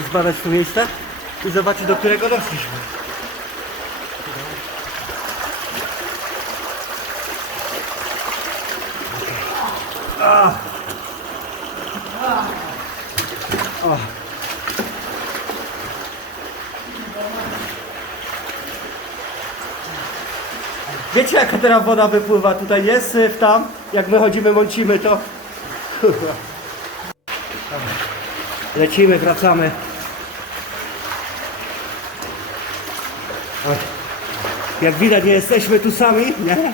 zbadać to miejsce i zobaczyć do którego doszliśmy. Wiecie jaka teraz woda wypływa tutaj? Jest syf tam, jak my chodzimy, mącimy to. Lecimy, wracamy. Jak widać nie jesteśmy tu sami, nie?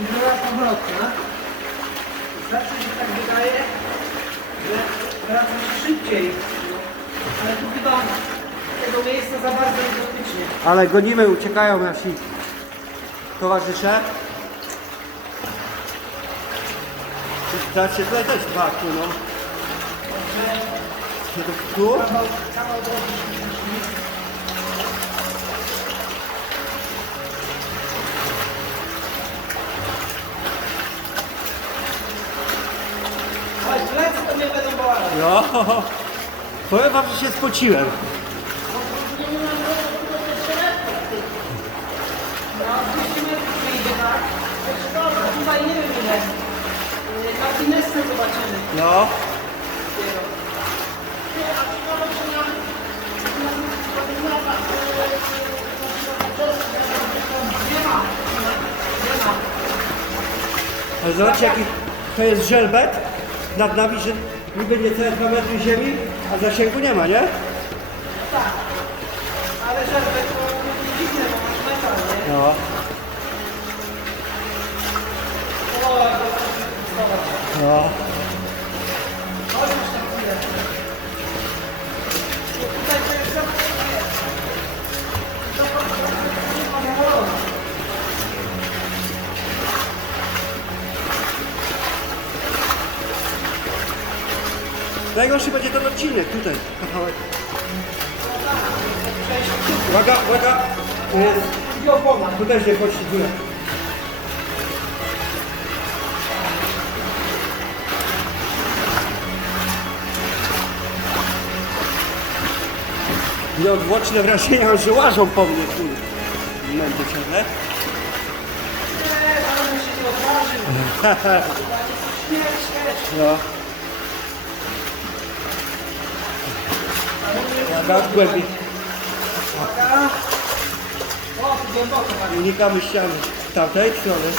Droga powrotna. Zawsze się tak wydaje, że wraca się szybciej. Ale tu chyba tego miejsca za bardzo nie dotycznie. Ale gonimy, uciekają nasi towarzysze. Zobaczcie, tutaj też dwa tu, no. Czy to tu? No. Powiem wam, że się spociłem. No, 200 metrów wyjdzie, tak? Także dobra, tutaj nie wiem ile. Zobaczymy. No. Ale zobaczcie jaki to jest żelbet nad nami, że niby niecałe 2 metry ziemi, a zasięgu nie ma, nie? Ale żelbę to nie dziwne, bo masz metal, nie? No. O, jak to zobacz. No. Chodź masz tam chwilę. No Tutaj to jest za... To po prostu nie ma wolno. Najgorszy będzie ten odcinek tutaj, kawałek. Uwaga, uwaga! Opona. tu też nie chodźcie górę. Nieodwłoczne wrażenie, że łażą po mnie, kurde. Mędy ciągle. No. Uwaga, głębiej. Unikamy ściany tamtej strony.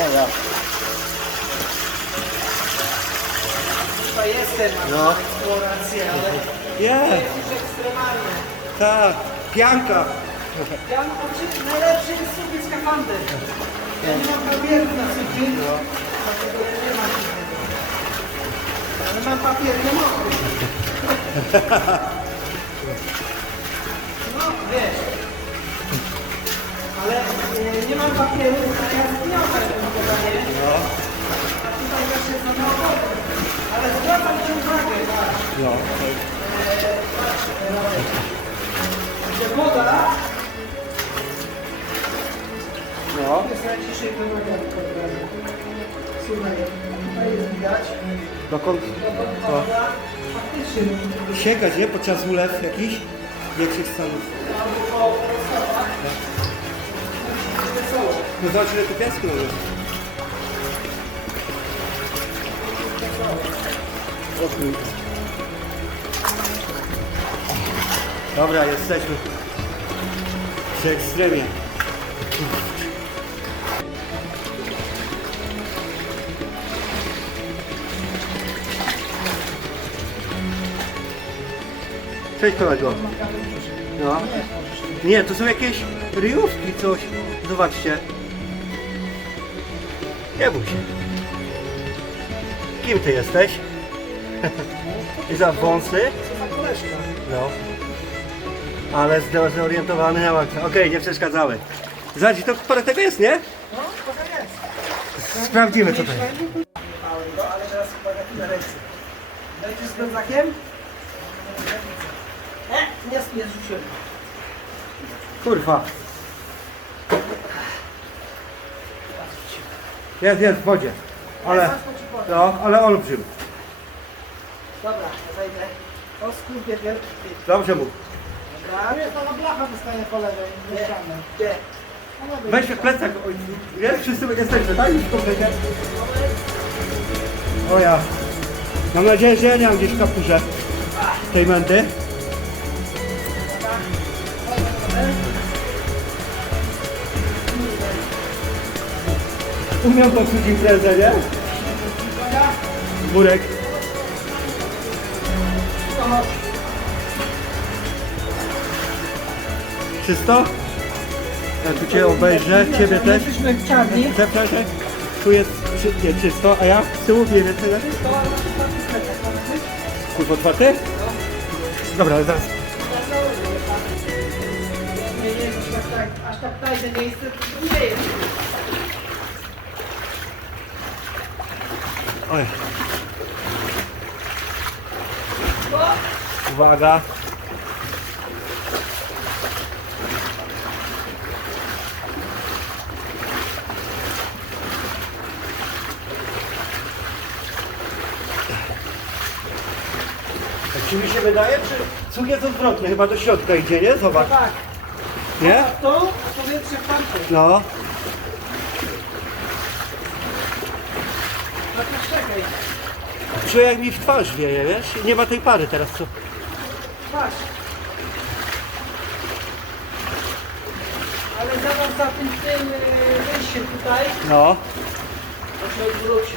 O ja. Mam No. eksplorację, ale Nie, jest ekstremalnie. tak, pianka. Mam oczywiście najlepszy jest sobie skafander. Ja nie mam papieru na sobie, dlatego ja nie mam żadnego. Ale mam papier nie mokry. No, wiesz. Ale e, nie mam papieru, tak ja zgniotę podanie. No, A tutaj na naokoło. Ale zwracam Ci uwagę, patrz. No. Woda No, jest najciszej wymagana. Słuchaj, tutaj jest widać. dokąd woda faktycznie sięgać, nie? Podczas ulew jakichś większych stanów. No zobacz ile tu piasku mamy. O. Dobra, jesteśmy przy ekstremie. Cześć kolego. No. Nie, to są jakieś ryjówki, coś. Zobaczcie. Nie bój się. Kim ty jesteś? I za wąsy? Co za koleżka? No. Ale zde- zorientowany na maksa. Okej, nie przeszkadzamy. Zobacz, to parę tego jest, nie? No. Sprawdzimy co to jest. Go, ale teraz chyba taki na ręce. Lecisz z benzakiem? E, nie, nie zrzuciłem. Kurwa. Jest, jest w wodzie. Ale, no, ale olbrzym. Dobra, ja zajdę. O skrópie wielki. Dobrze mu. Dobra. Nie, ta blacha zostanie po lewej, ścianę. gdzie? Weź w plecak. oj, Jest? Wszyscy jesteśmy, tak? Już w komplecie? O ja. Mam nadzieję, że ja nie mam gdzieś w kapturze tej mędy. Umiał to psuć imprezę, nie? Burek. Czysto? Ja tu Cię obejrzę, Ciebie też. Jesteśmy czarni. Czekaj. Tu jest czy, nie, czysto, a ja z tyłu mniej więcej. tak? Kurwa otwarty? Dobra, zaraz. Nie, nie, aż tak, tak, aż tak tajne miejsce to nie jest. Oj. Uwaga. Ci mi się wydaje, czy cud jest odwrotny? Chyba do środka idzie, nie? Zobacz. Tak, Nie? a to powietrze w tamtą. No. No to czekaj, Czuję jak mi w twarz wieje, wiesz? Nie ma tej pary teraz, co? patrz. Ale zaraz za tym, tym yy, wejściem tutaj, No. to się odwróci.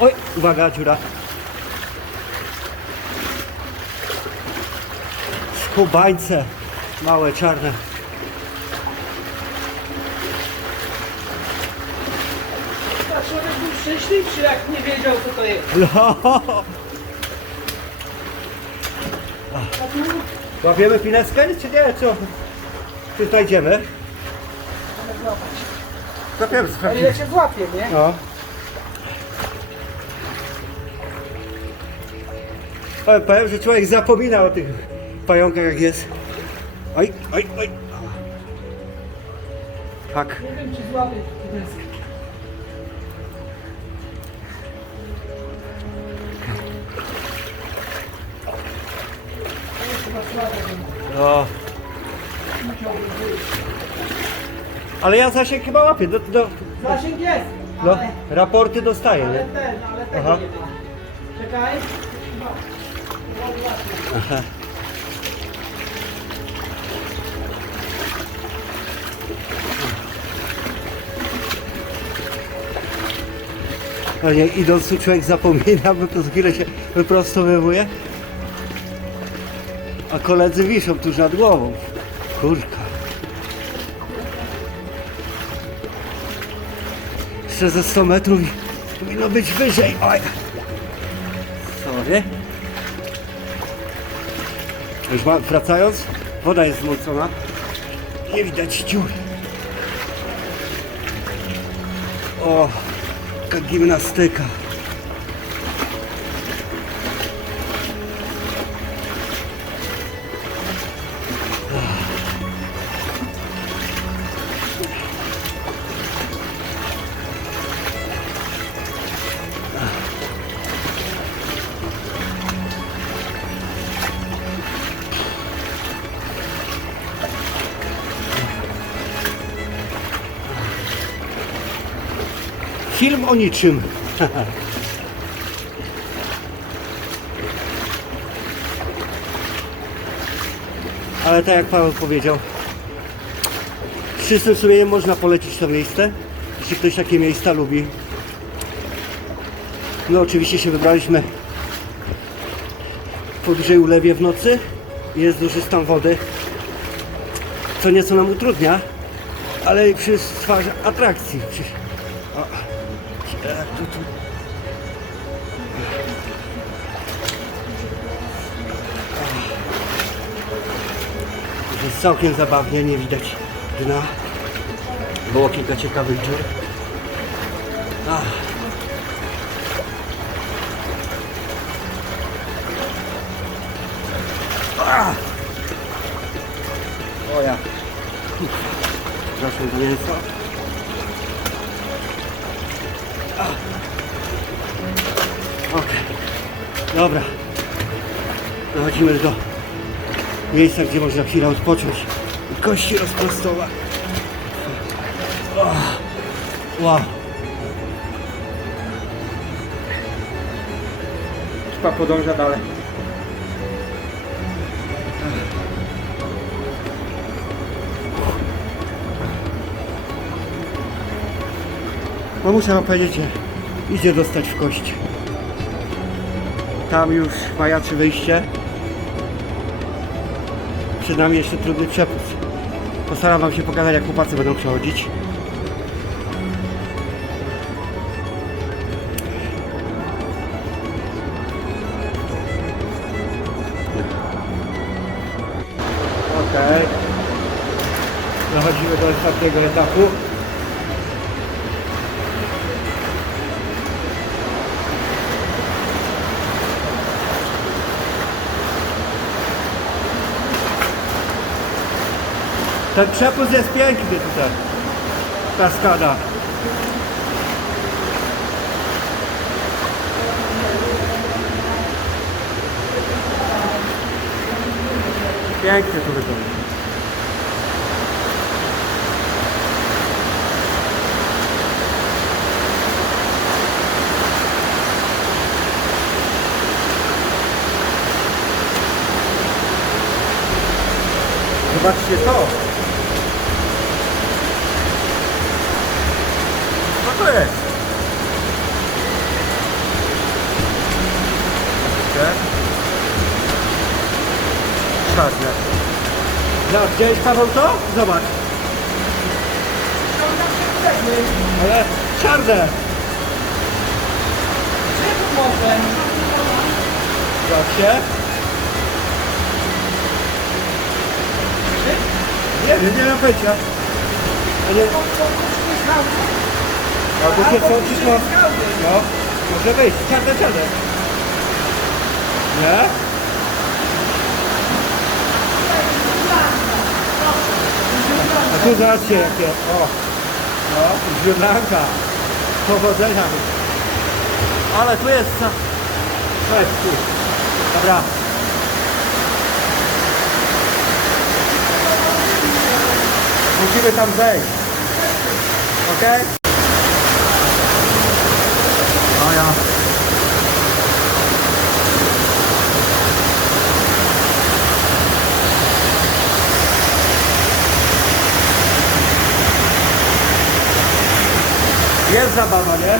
Oj, uwaga, dziura. Skubańce. Małe, czarne. A człowiek był szczęśliwszy, jak nie wiedział, co to jest. No. A tu Łapiemy pineskę, czy nie? Co? Czy znajdziemy? ale. Łapiemy, A ile cię złapie, nie? No. Ale powiem, że człowiek zapomina o tych pająkach jak jest. Oj, oj, oj. Tak. Nie wiem, czy deskę. Bo No. Ale ja zasięg chyba łapię. Do, do, Zasięg jest, no, ale, raporty dostaję, ale nie? ten, ale tego Aha. nie ma. Czekaj. Chyba. Chyba łapie. A nie, idąc tu człowiek zapomina, bo to chwilę się wyprostowywuje. A koledzy wiszą tuż nad głową. Kurka. Jeszcze ze 100 metrów powinno być wyżej. Oj. Sorry. Już wracając, woda jest zmocona. Nie widać dziur. O, jaka gimnastyka. Film o niczym. Ale tak jak Paweł powiedział, czystym sumieniem można polecić to miejsce, jeśli ktoś takie miejsca lubi. No oczywiście się wybraliśmy po dużej ulewie w nocy. Jest duży stan wody, co nieco nam utrudnia, ale przystwarza atrakcji. Jest całkiem zabawnie, nie widać dna. Było kilka ciekawych dziur. Ach. A! O ja. Proszę do Okej. Dobra. Dochodzimy do miejsca, gdzie można chwilę odpocząć kości rozprostować. Wow. Chyba podąża dalej. No muszę wam powiedzieć, że idzie dostać w kość. Tam już majaczy wyjście. Przed nami jeszcze trudny przepust. Postaram wam się pokazać jak chłopacy będą przechodzić. Okej. Dochodzimy do ostatniego etapu. Ten przepust jest piękny tutaj. Kaskada. Pięknie tu wygląda. Zobaczcie to. Co to jest? Widzicie? Czarne. Zobacz, widziałeś Paweł to? Zobacz. Ale czarne. Zobaczcie. Nie wiem, nie mam pojęcia. Ale... Albo się co ci. No, może wejść. Czarne, czarne. Nie? Tu zobaczcie jakie, o, no, źródlanka, powodzenia. Ale tu jest, co? Tu. Dobra. Musimy tam wejść. Okej? No ja. Jest zabawa, nie?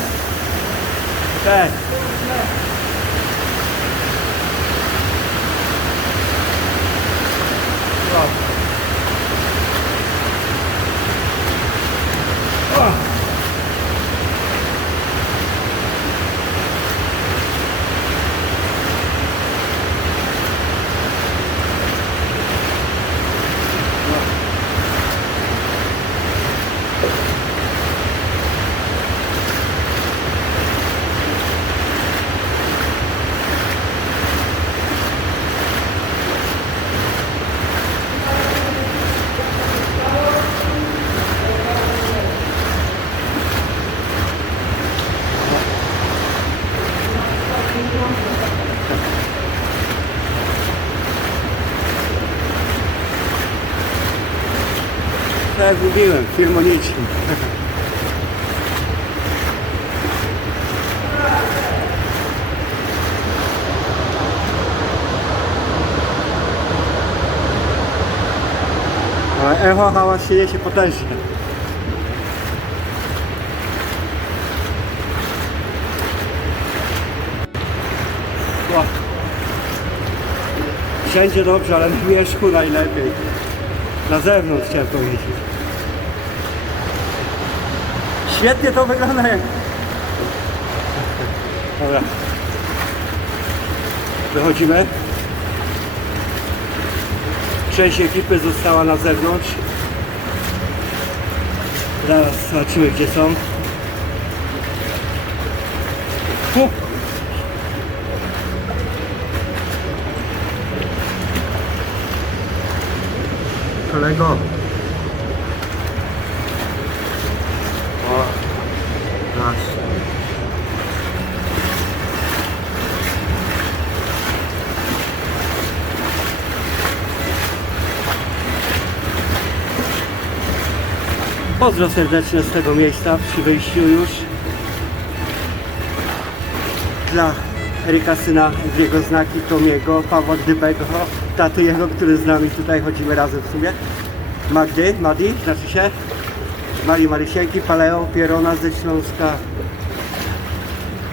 Jak mówiłem, filmoniczny. Ale echo hałas się niesie potężnie. O. Wszędzie dobrze, ale na wierzchu najlepiej. Na zewnątrz chciałem powiedzieć. Świetnie to wygląda jak... Dobra. Wychodzimy. Część ekipy została na zewnątrz. Zaraz zobaczymy gdzie są. Tu. kolego. Pozdro serdeczne z tego miejsca przy wyjściu już dla Eryka syna jego znaki, Tomiego, Pawła Gdybego, taty jego, który z nami tutaj chodzimy razem w sumie. Magdy, Madi, znaczy się. Marii Marysieńki, Paleo, Pierona ze Śląska.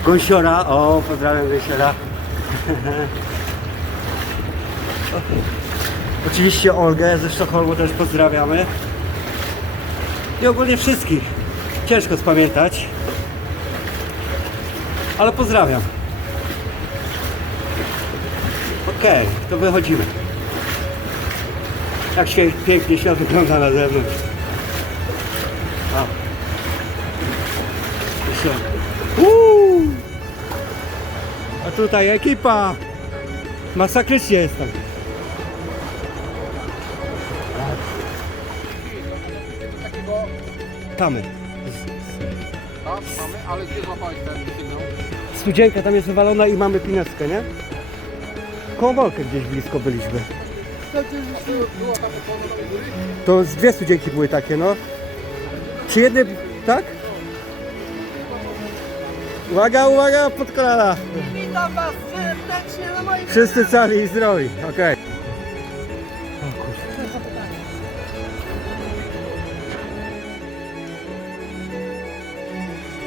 Gąsiora, o pozdrawiam Gąsiora. Oczywiście Olgę ze Sztokholmu też pozdrawiamy. I ogólnie wszystkich. Ciężko spamiętać. Ale pozdrawiam. Okej, to wychodzimy. Jak się pięknie świat wygląda na zewnątrz. A. A tutaj ekipa. Masakrycznie jest tam. Tamy. tak, mamy, ale gdzie złapałeś ten sygnał? Studzienka tam jest wywalona i mamy pineskę, nie? Koło gdzieś blisko byliśmy. Była tam góry? To z dwie studzienki były takie, no. Przy jednej, tak? Uwaga, uwaga, pod kolana. Witam Was serdecznie na moim Wszyscy cali i zdrowi, okej.